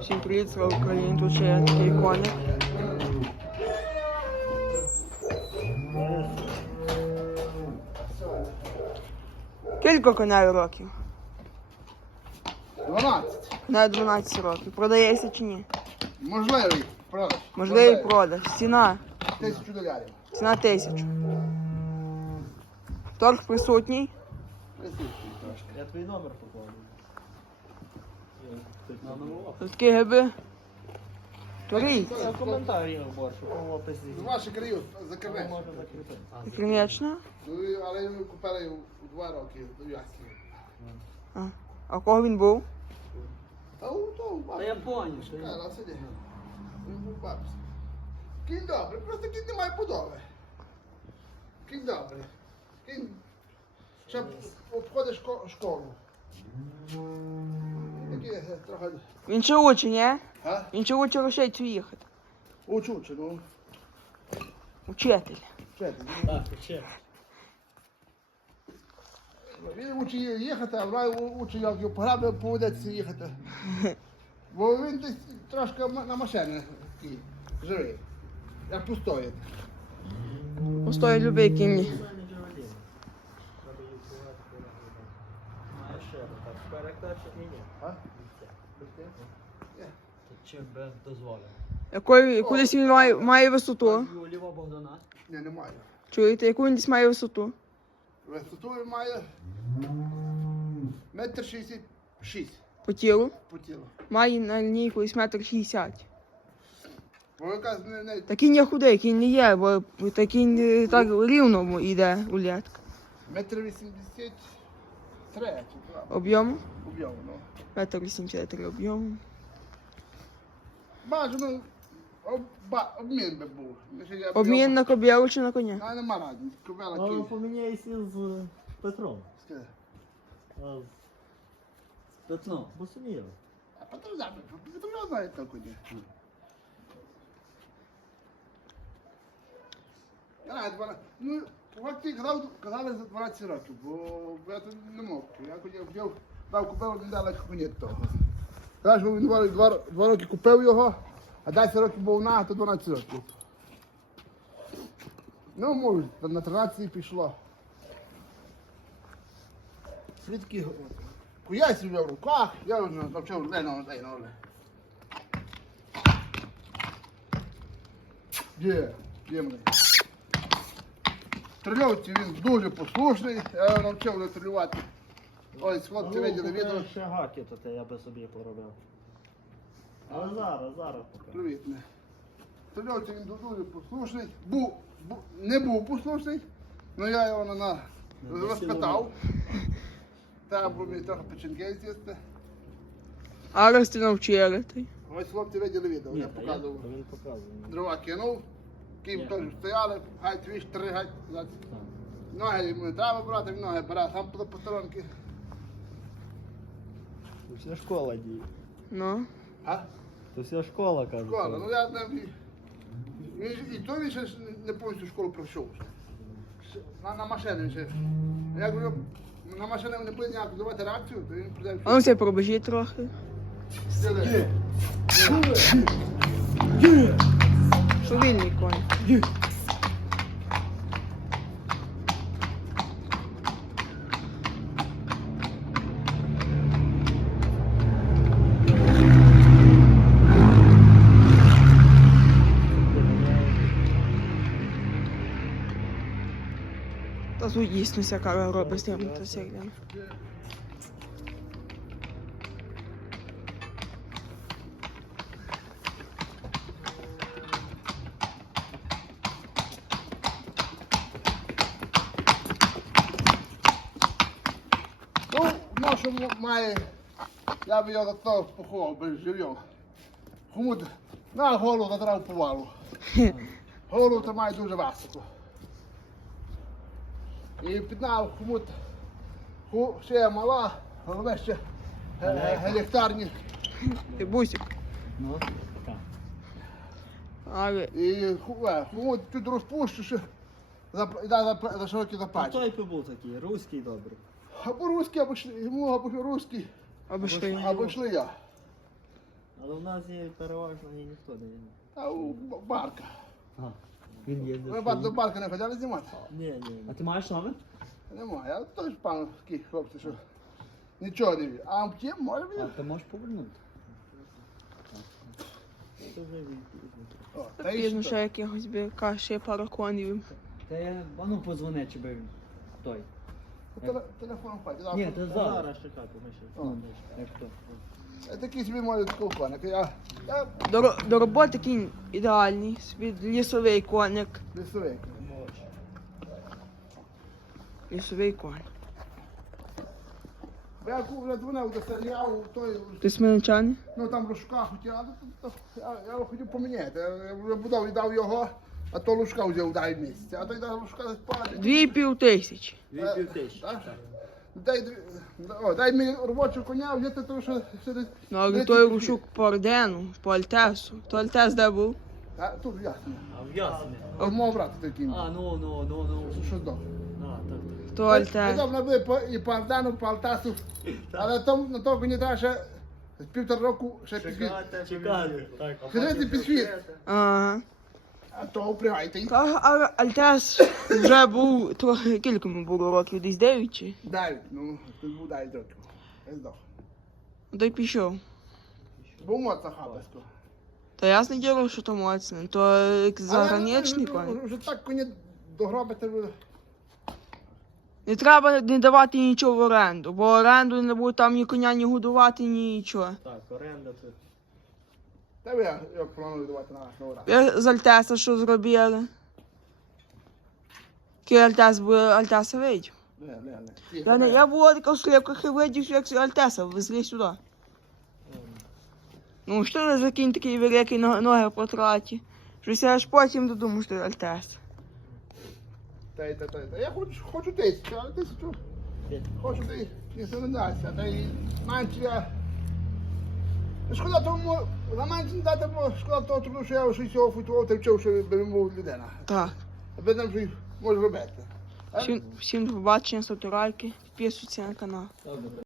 Всім привіт, слава Україні, тут ще є такий коник. Кілька коней років? 12. Коней 12 років. Продається чи ні? Можливий продаж. Можливий продаж. Ціна. Тисячу долярів. Ціна тисячу. Торг присутній. Присутній трошки. Я твій номер покладу. На нового. Тут такі гиби. Творіть. Я в коментарі боршу, в описі. З ваших країв закривеш. Можна закріпити. Конечно. Ну, і- Але ми купили у два роки до в'язки. А у кого він був? Та у то Та я поняв, що я- Кара, сиди. Він був бабці. Кінь добрий, просто кінь не має подоби. Кінь добрий. Кінь ще обходить шко- школу. Такий е, трохи. Він ще учить, ні? А? Він ще учить рушейцю їхати. Учучи, ну. Учитель. Так, ще. Він учить їхати, а вона учить, як його пограбив, поведеться їхати. Бо він десь трошки на машині такий, живий. Як пустоє. Постоїть любий кінь. Так. Ні. А? Якою, кудись він має, має висоту. Юліва Богдана. Ні, немає. Чуєте, яку він десь має висоту? Висоту він має метр шістдесят шість По тілу. по тілу. Має на лінійку десь метр шістдесят. Бо якраз не, худий, кінь не є, бо та кінь е, так рівно йде улятка. метр вісімдесят три, чи правда, Об'єм? об'єму, ну. Метр вісімдесят три об'єм. Бажано обба, обмін би був. Лише я Обмін на кобілу чи на коня? А нема разниці, купила Ну, кінь. поміняйся з Петром. Скажи. А, З Петром. Бо сумів. А потім запит, потім я знаю, як коні. Я навіть 12, факті казав, казали за 12 років, бо я тут не мог. Я хотів, взяв, дав купив, не дали коні того. Казав, він два, два, роки купив його, а 10 років був на, то 12 років. Ну, може, на 13 пішло. Свідки куясь в руках, я вже навчив Лено, Лено, Лено. Є, є мене. Стрільовці він дуже послушний, я його навчив не стрілювати. Ось хлопці Ну, виділи відео. купи ще гаки, то те я би собі поробив. Але зараз, зараз поки. Привіт. не. Стрільовці він дуже послушний. Був, бу, не був послушний, але я його на, на Ну, розпитав. Треба було мені трохи печінки з'їсти. А раз ти навчили. ти. Ось хлопці виділи відео, Ні, я показував. Він показує. Дрова кинув, ким теж стояли, гай дві три гай. Ноги йому не треба брати, ноги бере сам по посторонки. То вся школа діє. Ну. А? То вся школа, кажу. Школа, ну я. Він, ж- і то він ще не- повністю школу пройшов. На, на машини він ще. Я говорю, на машини не буде ніяк давати реакцію, то він прийде А ну це пробежіть трохи. Сіли. Що вільний конь. Та дійсно всяка робить з тим мотоциклом. Ну, в нашому має, я б його до того поховав би живьом. Хомут на голову задрав повалу. Голову тримає дуже високо. І піднав хомут, ху, ще мала, головне ще е. Ти бусик. Ну, так. І ху- е, хомут тут розпущу, що за, за, за, за широкі А запачі. той був такий, руський добрий. Або русський, або ш- йому, або русський, Обійшли. або йшли я. Але в нас є переважно і ніхто не їде. А у барка. Він їздив. Ви ба- до барка не ходили знімати? Ні, ні, А ні. ти маєш номер? Нема, я теж пан такий хлопці, що нічого не вірю. А втім, може А він. ти можеш повернути. Це вже від... О, та й Пізно що? ще якихось би каже пару конів. Та я, а ну подзвони, чи би той. Теле- Телефон впаде. Ні, ти Зараз, зараз. чекати, ми ще. О. То? Я такий собі маю такого коника. Я, я До, ро- до роботи кінь ідеальний, собі лісовий коник. лісовик. Лісовий конь. Бо я вже дзвонив до серіалу, той, Ти смельчаний? ну там Лужка хотів, а то- то- я, я його хотів поміняти. Я вже будав віддав його, а то Лужка взяв дай місяць. А той да, Лужка спати. Дві і пів тисячі. Дві пів тисячі. Так? Дай, о, дай мені робочого коня, взяти то, що. Ну, Десять той рушук по ордену, по Альтесу. То Альтес де був? А, тут ясно. А в ясні. От мого брата такий. А, ну, ну, ну, ну. Що. А, так, так. То Альтес. Недавно були по, і по Авдану, по Алтасу. Але там, на того коні треба ще півтора року ще підвіз. Чекати. Так. Ходити під світ. Ага. А то впрягайте. Та а Альтес вже був трохи кілька було років, десь дев'ять чи? Дай, ну, тут був дай років. Я здох. Ну, й пішов. Був моцна хапасько. Та ясне діло, що то моцне, то як заграничний конь. Вже так коні догробити. ви- Не треба не давати нічого в оренду, бо оренду не буде там ні коня, ні годувати, нічого. Так, оренда тут. Та ви як планую давати на нашого раз. Ви з Альтеса що зробили? Який Альтес був Альтеса видів? Не, не, не. Я, не, я була така в сліпках і видів, як Альтеса везли сюди. Ну що ви за кінь такий великий ноги потраті? Щось я аж потім додумав, що Альтес. Та й та та та. Я хочу, хочу тисячу, але тисячу. Хочу ти, не дасть. Та й менше я. Шкода тому, за менше не дати, бо шкода того, тому що я щось цього футболу вчив, що би він був людина. Так. Аби нам щось може робити. Всім, всім до побачення, сатурайки, підписуйтесь на канал.